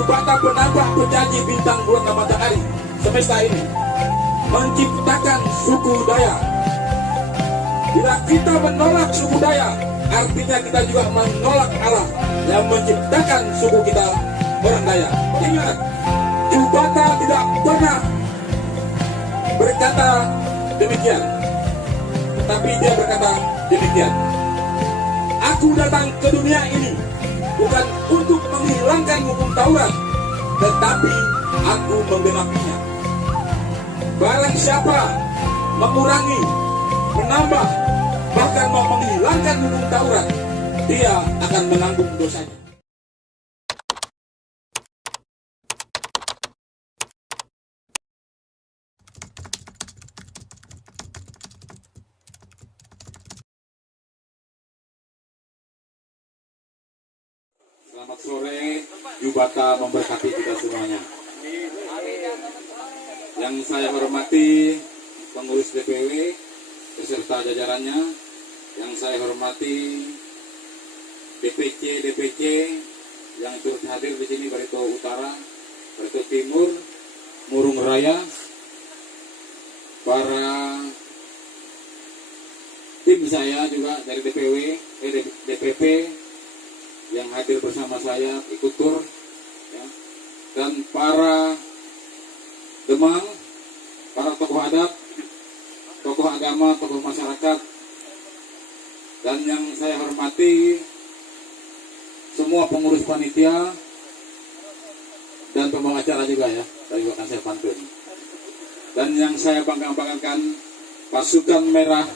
Jubata penambah penjanji bintang bulan dan matahari semesta ini, menciptakan suku Dayak. Bila kita menolak suku Dayak, artinya kita juga menolak Allah yang menciptakan suku kita, orang Dayak. Ingat, Jubata tidak pernah berkata demikian, tetapi dia berkata demikian: aku datang ke dunia ini bukan untuk menghilangkan hukum Taurat, tetapi aku menggenapinya. Barang siapa mengurangi, menambah, bahkan mau menghilangkan hukum Taurat, dia akan menanggung dosanya. Selamat sore, Jubata memberkati kita semuanya. Yang saya hormati pengurus DPW beserta jajarannya, yang saya hormati DPC yang turut hadir di sini, Barito Utara, Barito Timur, Murung Raya, para tim saya juga dari DPP yang hadir bersama saya, ikut tur, ya, dan para demang, para tokoh adat, tokoh agama, tokoh masyarakat, dan yang saya hormati semua pengurus panitia dan pembawa acara juga, ya, saya juga akan saya pantun. Dan yang saya banggakan pasukan merah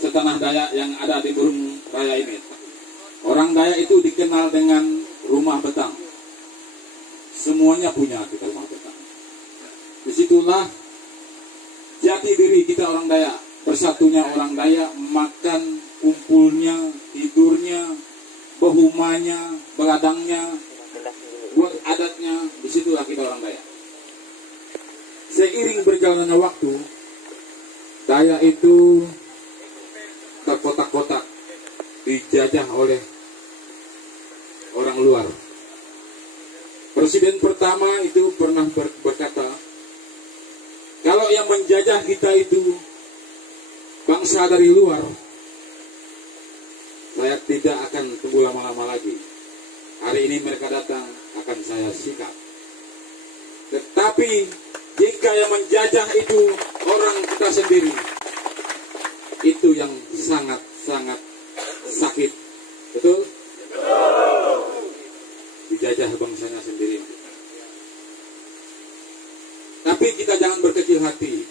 setanah Dayak yang ada di Murung Raya ini. Orang Dayak itu dikenal dengan rumah betang. Semuanya punya kita rumah betang. Disitulah jati diri kita orang Dayak. Bersatunya orang Dayak, makan, kumpulnya, tidurnya, behumanya, begadangnya, buat adatnya. Disitulah kita orang Dayak. Seiring berjalannya waktu, Dayak itu terkotak-kotak, dijajah oleh orang luar. Presiden pertama itu pernah berkata, kalau yang menjajah kita itu bangsa dari luar, saya tidak akan tunggu lama-lama lagi. Hari ini mereka datang, akan saya sikat. Tetapi jika yang menjajah itu orang kita sendiri, itu yang sangat-sangat sakit. Betul? Dijajah bangsanya sendiri. Tapi kita jangan berkecil hati.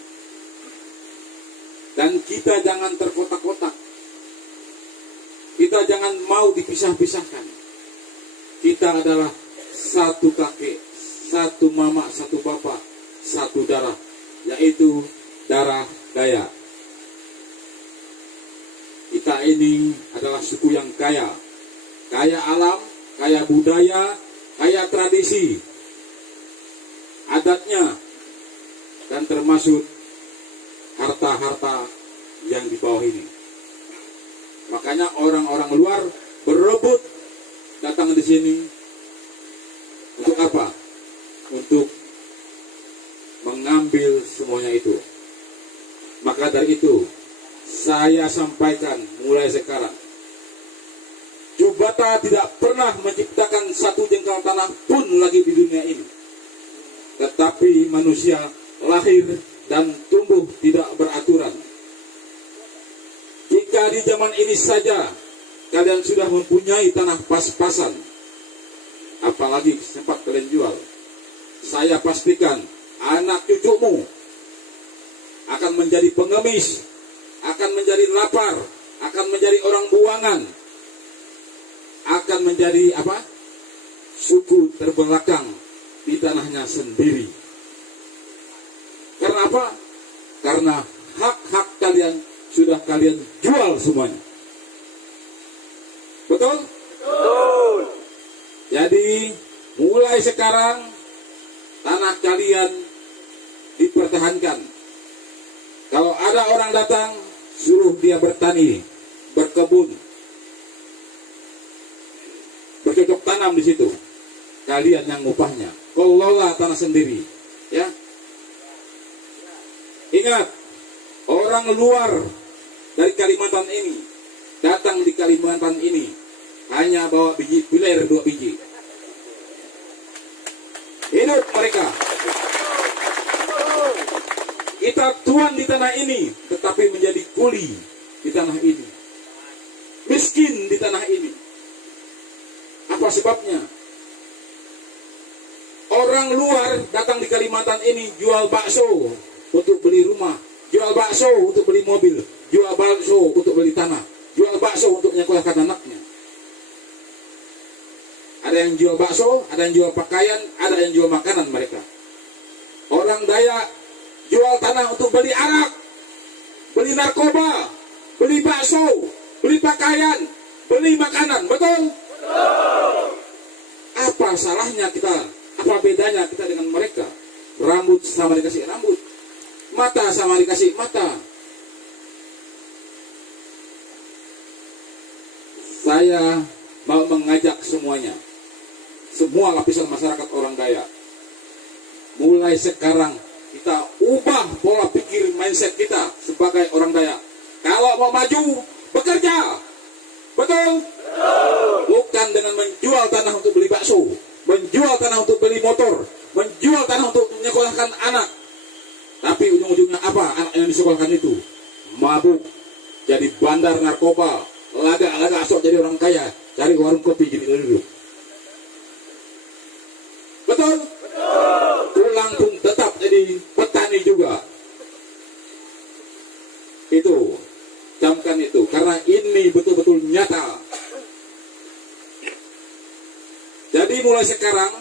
Dan kita jangan terkotak-kotak. Kita jangan mau dipisah-pisahkan. Kita adalah satu kakek, satu mama, satu bapak, satu darah, yaitu darah Dayak. Kita ini adalah suku yang kaya alam, kaya budaya, kaya tradisi, adatnya, dan termasuk harta-harta yang di bawah ini. Makanya orang-orang luar berebut datang di sini untuk apa? Untuk mengambil semuanya itu. Maka dari itu, saya sampaikan mulai sekarang, Jubata tidak pernah menciptakan satu jengkal tanah pun lagi di dunia ini. Tetapi manusia lahir dan tumbuh tidak beraturan. Jika di zaman ini saja kalian sudah mempunyai tanah pas-pasan, apalagi sempat kalian jual, saya pastikan anak cucumu akan menjadi pengemis, akan menjadi lapar, akan menjadi orang buangan, akan menjadi apa? Suku terbelakang di tanahnya sendiri. Karena apa? Karena hak-hak kalian sudah kalian jual semuanya. Betul? Betul. Jadi mulai sekarang tanah kalian dipertahankan. Kalau ada orang datang, suruh dia bertani, berkebun, bercocok tanam di situ. kalian yang ngupahnya. Kelola tanah sendiri, ya. Ingat, orang luar dari Kalimantan ini datang di Kalimantan ini hanya bawa biji piler 2 biji. Hidup mereka. Kita tuan di tanah ini, tetapi menjadi kuli di tanah ini. Miskin di tanah ini. Apa sebabnya? Orang luar datang di Kalimantan ini jual bakso untuk beli rumah, jual bakso untuk beli mobil, jual bakso untuk beli tanah, jual bakso untuk menyekolahkan anaknya. Ada yang jual bakso, ada yang jual pakaian, ada yang jual makanan mereka. Orang Dayak jual tanah untuk beli arak, beli narkoba, beli bakso, beli pakaian, beli makanan. Betul? Betul. Apa salahnya kita? Apa bedanya kita dengan mereka? Rambut sama dikasih rambut, mata sama dikasih mata. Saya mau mengajak semuanya, semua lapisan masyarakat orang Dayak, mulai sekarang kita ubah pola pikir mindset kita sebagai orang Dayak. Kalau mau maju, bekerja. Betul? Bukan dengan menjual tanah untuk beli bakso, menjual tanah untuk beli motor, menjual tanah untuk menyekolahkan anak. Tapi ujung-ujungnya apa anak yang disekolahkan itu? Mabuk, jadi bandar narkoba, laga-laga sok jadi orang kaya, cari warung kopi jadi dulu. Betul? Pulang pun tetap jadi petani juga. Itu, camkan itu, karena ini betul-betul nyata. Jadi mulai sekarang,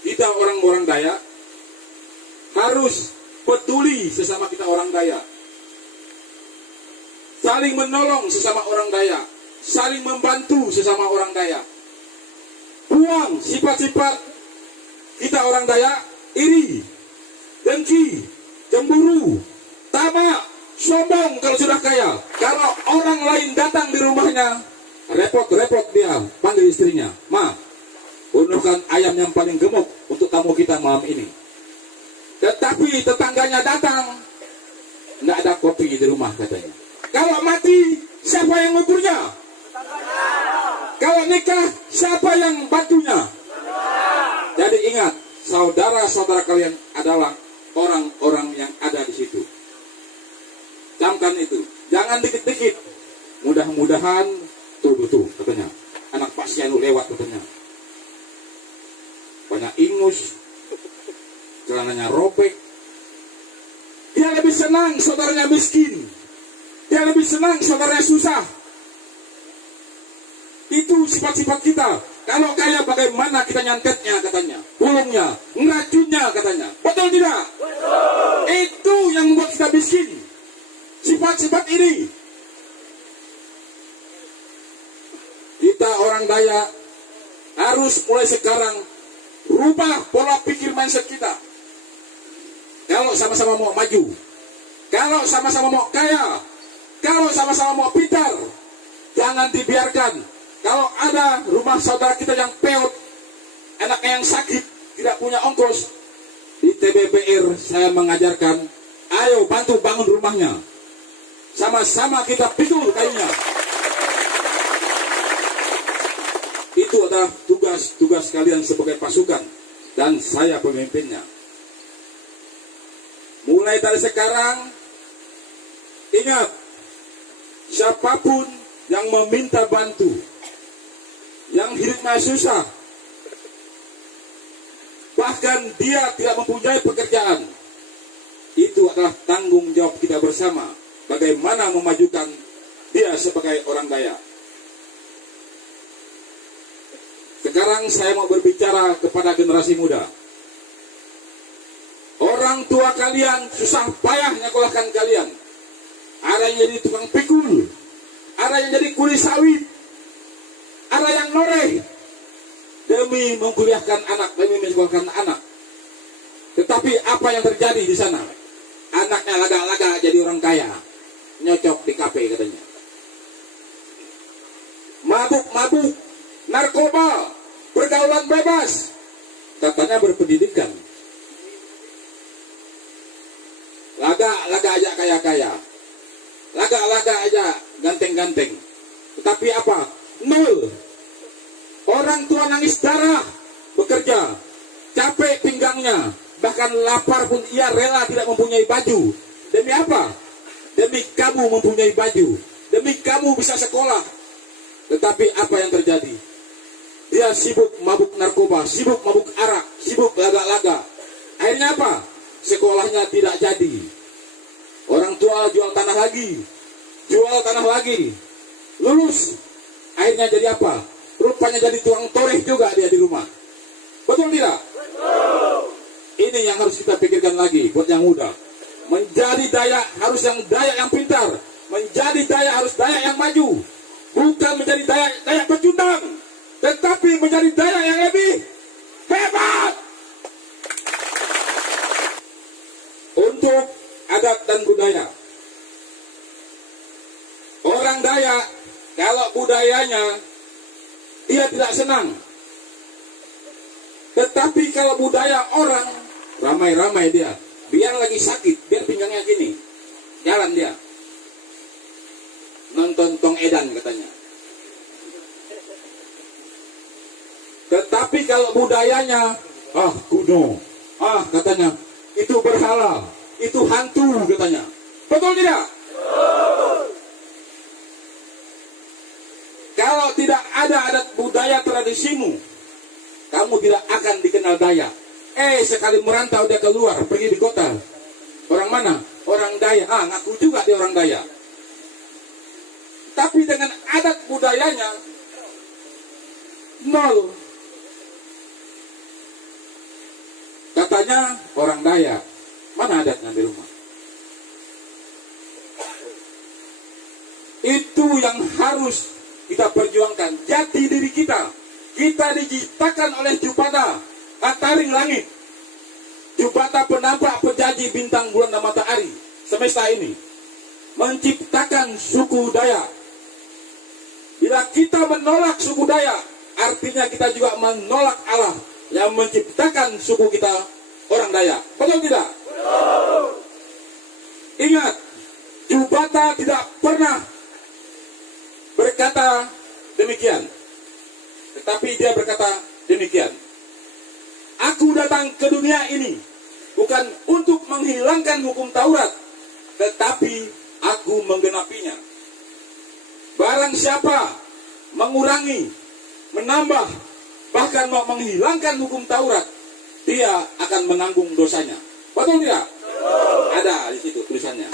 kita orang-orang Dayak harus peduli sesama kita orang Dayak. Saling menolong sesama orang Dayak, saling membantu sesama orang Dayak. Buang sifat-sifat kita orang Dayak, iri, dengki, cemburu, tamak, sombong kalau sudah kaya. Kalau orang lain datang di rumahnya, repot-repot dia panggil istrinya, "Ma, bunuhkan ayam yang paling gemuk untuk tamu kita malam ini." Tetapi tetangganya datang, nggak ada kopi di rumah katanya. Kalau mati, siapa yang nguburnya? Kalau nikah, siapa yang bantunya? Jadi ingat, saudara-saudara kalian adalah orang-orang yang ada di situ. Camkan itu. Jangan dikit-dikit. Mudah-mudahan tuh katanya. Anak Pak Sianu lewat katanya. Banyak ingus, celananya robek. Dia lebih senang saudaranya miskin. Dia lebih senang saudaranya susah. Itu sifat-sifat kita. Kalau kaya bagaimana kita nyantetnya katanya, pulungnya, ngeracunnya katanya. Betul tidak? Betul. Itu yang membuat kita miskin. Sifat-sifat ini. Kita orang Dayak harus mulai sekarang rubah pola pikir mindset kita. Kalau sama-sama mau maju, kalau sama-sama mau kaya, kalau sama-sama mau pintar, jangan dibiarkan. Kalau ada rumah saudara kita yang peot, anaknya yang sakit, tidak punya ongkos, di TBBR saya mengajarkan, ayo bantu bangun rumahnya. Sama-sama kita pikul kayunya. Itu adalah tugas kalian sebagai pasukan, dan saya pemimpinnya. Mulai dari sekarang, ingat, siapapun yang meminta bantu, yang hidupnya susah, bahkan dia tidak mempunyai pekerjaan, itu adalah tanggung jawab kita bersama. Bagaimana memajukan dia sebagai orang Dayak. Sekarang saya mau berbicara kepada generasi muda. Orang tua kalian susah payah nyekolahkan kalian. Ada yang jadi tukang pikul, ada yang jadi kuli sawit, ada yang noreh demi mengkuliahkan anak, demi menyekolahkan anak. Tetapi apa yang terjadi di sana? Anaknya laga-laga jadi orang kaya, nyocok di kafe katanya. Mabuk-mabuk, narkoba, pergaulan bebas, katanya berpendidikan. Laga aja kaya-kaya, laga aja ganteng-ganteng. Tetapi apa? Nol. Orang tua nangis darah, bekerja, capek pinggangnya, bahkan lapar pun ia rela tidak mempunyai baju. Demi apa? Demi kamu mempunyai baju, demi kamu bisa sekolah. Tetapi apa yang terjadi? Dia sibuk mabuk narkoba, sibuk mabuk arak, sibuk laga-laga. Akhirnya apa? Sekolahnya tidak jadi. Orang tua jual tanah lagi, lulus. Akhirnya jadi apa? Rupanya jadi tukang toreh juga dia di rumah. Betul tidak? Betul. Ini yang harus kita pikirkan lagi buat yang muda. Menjadi daya harus yang pintar. Menjadi daya harus daya yang maju. Bukan menjadi daya pecundang, tetapi menjadi daya yang lebih hebat. Untuk adat dan budaya. Orang Dayak, kalau budayanya dia tidak senang. Tetapi kalau budaya orang, ramai-ramai dia. Biar lagi sakit, biar pinggangnya gini, jalan dia. Nonton Tong Edan katanya. Tetapi kalau budayanya, kuno, katanya, itu berhala, itu hantu katanya. Betul tidak? Kalau tidak ada adat budaya tradisimu, kamu tidak akan dikenal Dayak. Sekali merantau dia keluar, pergi di kota. Orang mana? Orang Dayak. Ngaku juga dia orang Dayak. Tapi dengan adat budayanya, nol. Katanya orang Dayak. Mana adatnya di rumah? Itu yang harus kita perjuangkan. Jati diri kita. Kita diciptakan oleh Jupata, Ataring langit. Jupata penampak penjaji bintang bulan dan matahari semesta ini. Menciptakan suku Dayak. Bila kita menolak suku Dayak, artinya kita juga menolak Allah yang menciptakan suku kita orang Dayak. Betul tidak? Betul. Ingat, Jupata tidak pernah berkata demikian. Tetapi dia berkata demikian. Aku datang ke dunia ini bukan untuk menghilangkan hukum Taurat, tetapi aku menggenapinya. Barang siapa mengurangi, menambah, bahkan mau menghilangkan hukum Taurat, dia akan menanggung dosanya. Betul tidak? Betul. Ada di situ tulisannya.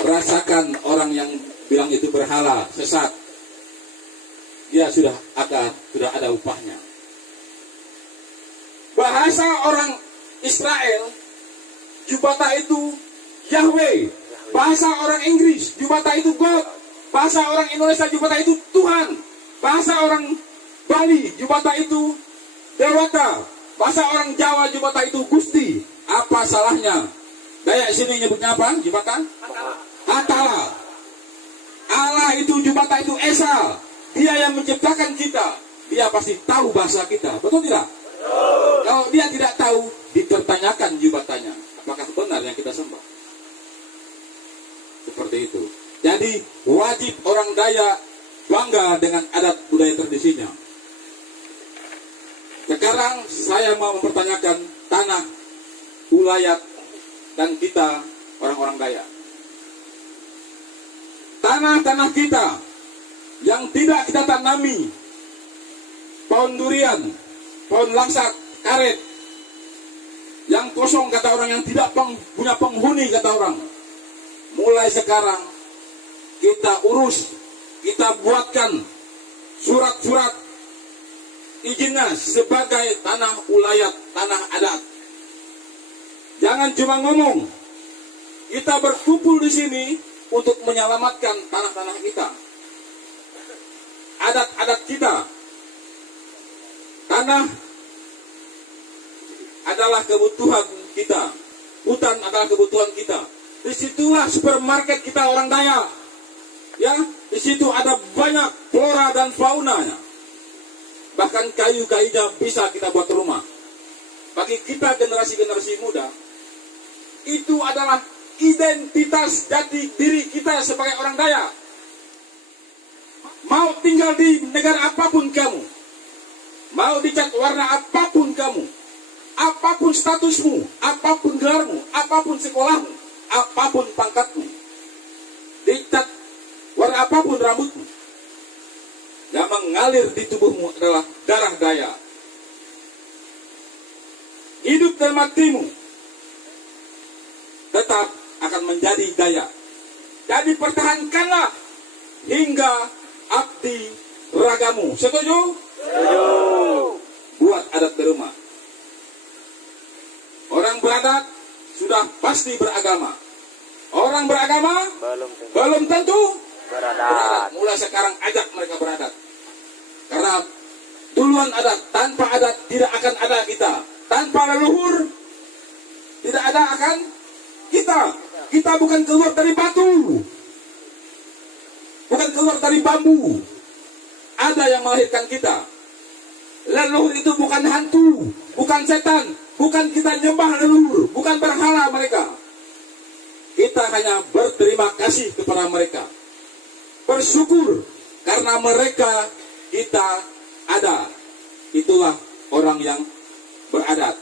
Rasakan orang yang bilang itu berhala, sesat. Dia sudah ada upahnya. Bahasa orang Israel, Jubata itu Yahweh. Bahasa orang Inggris, Jubata itu God. Bahasa orang Indonesia, Jubata itu Tuhan. Bahasa orang Bali, Jubata itu Dewata. Bahasa orang Jawa, Jubata itu Gusti. Apa salahnya? Dayak sini nyebutnya apa? Jubata? Atala. Allah itu Jubata itu Esa. Dia yang menciptakan kita. Dia pasti tahu bahasa kita. Betul tidak? Betul. Kalau dia tidak tahu, dipertanyakan Jubatanya. Apakah benar yang kita sembah? Seperti itu. Jadi wajib orang Dayak bangga dengan adat budaya tradisinya. Sekarang saya mau mempertanyakan tanah, ulayat, dan kita orang-orang Dayak. Tanah-tanah kita yang tidak kita tanami, pohon durian, pohon langsak, karet, yang kosong kata orang, yang tidak punya penghuni kata orang. Mulai sekarang kita urus, kita buatkan surat-surat izinnya sebagai tanah ulayat, tanah adat. Jangan cuma ngomong. Kita berkumpul di sini untuk menyelamatkan tanah-tanah kita, adat-adat kita. Tanah adalah kebutuhan kita, hutan adalah kebutuhan kita. Disitulah supermarket kita orang Dayak. Ya, di situ ada banyak flora dan faunanya. bahkan kayu-kayunya bisa kita buat rumah. Bagi kita generasi-generasi muda, itu adalah identitas jati diri kita sebagai orang Dayak. Mau tinggal di negara apapun kamu, mau dicat warna apapun kamu, apapun statusmu, apapun gelarmu, apapun sekolahmu, apapun pangkatmu, dicat warna apapun rambutmu, yang mengalir di tubuhmu adalah darah Dayak. Hidup dan matimu tetap akan menjadi Dayak. Jadi pertahankanlah hingga abdi ragamu. Setuju? Setuju. Buat adat di rumah. Orang beradat sudah pasti beragama. Orang beragama belum tentu beradat. Mulai sekarang ajak mereka beradat. Karena duluan adat, tanpa adat tidak akan ada kita. Tanpa leluhur tidak ada akan kita. Kita bukan keluar dari batu, bukan keluar dari bambu. Ada yang melahirkan kita. Leluhur itu bukan hantu, bukan setan, bukan kita nyembah leluhur, bukan berhala mereka. Kita hanya berterima kasih kepada mereka, bersyukur karena mereka kita ada. Itulah orang yang beradat.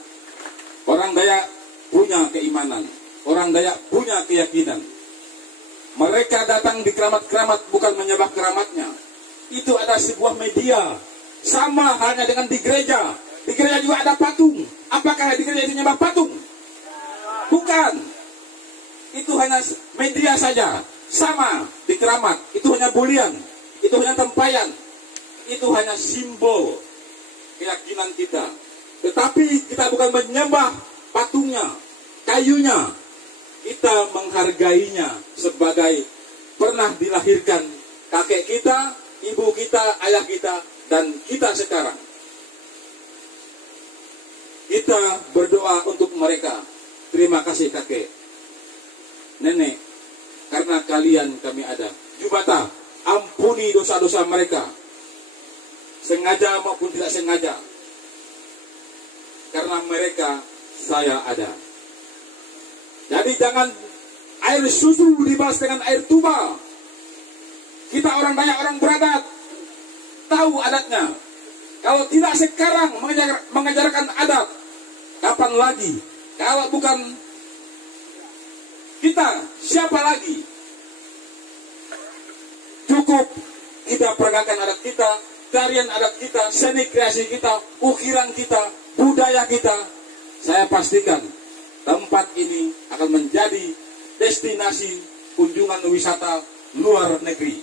Orang Dayak punya keimanan, orang Dayak punya keyakinan. Mereka datang di keramat-keramat bukan menyembah keramatnya. Itu ada sebuah media. Sama halnya dengan di gereja. Di gereja juga ada patung. Apakah di gereja itu menyembah patung? Bukan. Itu hanya media saja. Sama di keramat. Itu hanya bulian. Itu hanya tempayan. Itu hanya simbol keyakinan kita. Tetapi kita bukan menyembah patungnya, kayunya. Kita menghargainya sebagai pernah dilahirkan kakek kita, ibu kita, ayah kita, dan kita sekarang. Kita berdoa untuk mereka. Terima kasih kakek, nenek, karena kalian kami ada. Jubata, ampuni dosa-dosa mereka, sengaja maupun tidak sengaja. Karena mereka saya ada. Jadi jangan air susu dibalas dengan air tuba. Kita orang banyak orang beradat, tahu adatnya. Kalau tidak sekarang mengajarkan adat, kapan lagi? Kalau bukan kita, siapa lagi? Cukup kita peragakan adat kita, tarian adat kita, seni kreasi kita, ukiran kita, budaya kita. Saya pastikan tempat ini akan menjadi destinasi kunjungan wisata luar negeri.